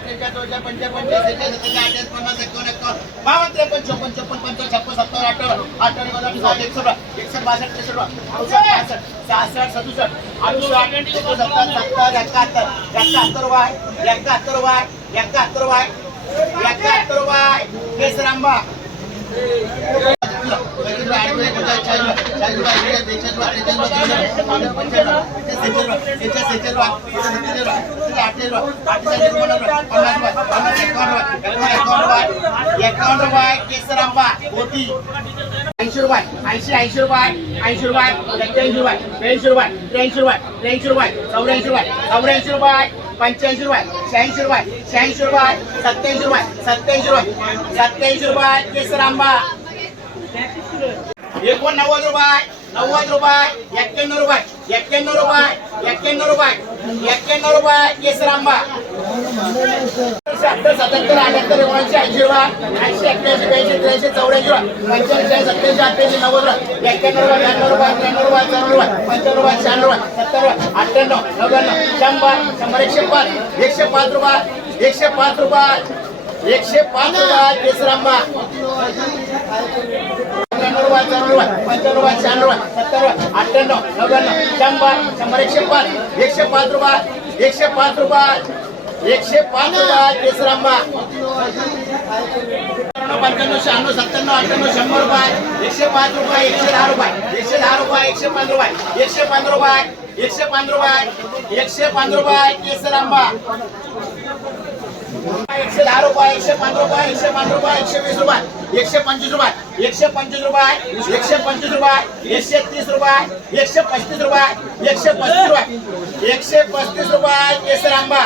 त्रेचाळीस चौचाळीस पंचेचाळीस पंचेचाळीस सेहेचाळीस पन्नास त्रेपन्न चोपन्न चोपन्न पंचावन्न छप्पन सत्तावन्न अठ्ठावन्न अठ्ठावन्न एकोणसाठ एकशे बासष्ट त्रेसष्ट सहासष्ट सदुसष्ट अडुसष्ट एकोणसत्तर सत्तर एकाहत्तर एकाहत्तर वाय एकाहत्तर वाय एकाहत्तर वाय एकाहत्तर वाय केसरांबा एकावन्न रुपये केसरांबा मोठी ऐंशी रुपये ऐंशी ऐंशी रुपये ऐंशी रुपये एक्क्याऐंशी रुपये ब्याऐंशी रुपये त्र्याऐंशी रुपये त्र्याऐंशी रुपये चौऱ्याऐंशी रुपये चौऱ्याऐंशी रुपये पंच्याऐंशी रुपये शहाऐंशी रुपये शहाऐंशी रुपये सत्याऐंशी रुपये सत्याऐंशी रुपये सत्याऐंशी रुपये केसरांबा. एकोणनव्वद रुपये नव्वद रुपये एक्क्याण्णव रुपये एक्क्याण्णव रुपये एक्क्याण्णव रुपये एक्क्याण्णव रुपये केसरांबा शहात्तर सत्याहत्तर अठ्याहत्तर एकोणऐंशी ऐंशी रुपये ऐंशी एक्क्याऐंशी ब्याऐंशी त्र्याऐंशी चौऱ्याऐंशी रुपये पंच्याऐंशी सत्याऐंशी अठ्ठ्याऐंशी नव्वद रुपये एक्क्याण्णव रुपये ब्याण्णव रुपये त्र्याण्णव रुपये चौऱ्याण्णव रुपये पंच्याण्णव रुपये शहाण्णव रुपये सत्तर रुपये अठ्ठ्याण्णव नव्याण्णव शंभर शंभर एकशे पाच एकशे पाच रुपये एकशे पाच रुपये एकशे पाच रुपये केसरांबा त्र्याण्णव रुपये चौऱ्याण्णव रुपये पंच्याण्णव रुपये शहाण्णव रुपये सत्तर रुपये अठ्ठ्याण्णव नव्याण्णव शंभर शंभर एकशे पाच एकशे पाच रुपये एकशे पाच रुपये एकशे पाच रुपये केसरांबा पंच्याण्णव शहाण्णव सत्त्याण्णव अठ्ठ्याण्णव शंभर रुपये एकशे पाच रुपये एकशे दहा रुपये एकशे दहा रुपये एकशे पाच रुपये एकशे पाच रुपये एकशे पाच रुपये एकशे पाच रुपये केसरांबा एकशे दहा रुपये एकशे पाच रुपये एकशे पाच रुपये एकशे वीस रुपये एकशे पंचवीस रुपये एकशे पंचवीस रुपये एकशे पंचवीस रुपये एकशे तीस रुपये एकशे पस्तीस रुपये एकशे पस्तीस रुपये एकशे पस्तीस रुपये केसर आंबा